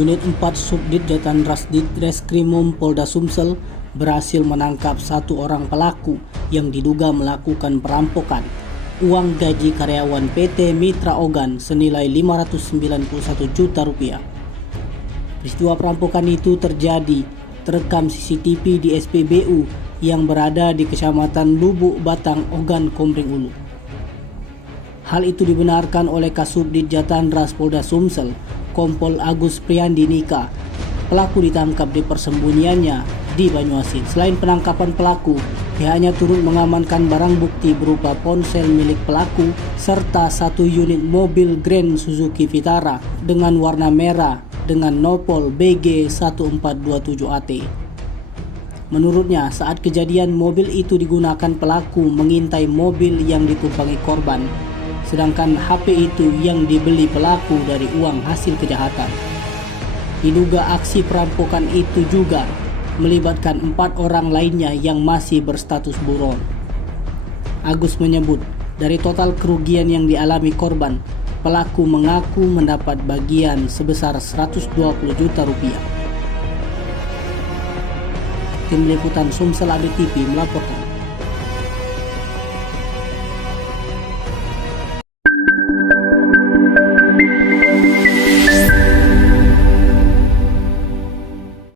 Unit 4 Subdit Jatan Rasdit Reskrimum Polda Sumsel berhasil menangkap satu orang pelaku yang diduga melakukan perampokan uang gaji karyawan PT Mitra Ogan senilai 591 juta rupiah. Peristiwa perampokan itu terjadi terekam CCTV di SPBU yang berada di Kecamatan Lubuk Batang, Ogan Komering Ulu. Hal itu dibenarkan oleh Kasubdit Jatan Ras Polda Sumsel, Kompol Agus Priyandi Nika. Pelaku ditangkap di persembunyiannya di Banyuasin. Selain penangkapan pelaku, pihaknya turut mengamankan barang bukti berupa ponsel milik pelaku serta satu unit mobil Grand Suzuki Vitara dengan warna merah dengan nopol BG 1427AT. Menurutnya, saat kejadian mobil itu digunakan pelaku mengintai mobil yang ditumpangi korban, sedangkan HP itu yang dibeli pelaku dari uang hasil kejahatan. Diduga aksi perampokan itu juga melibatkan 4 orang lainnya yang masih berstatus buron. Agus menyebut, dari total kerugian yang dialami korban, pelaku mengaku mendapat bagian sebesar 120 juta rupiah. Tim Liputan Sumsel AD TV melaporkan.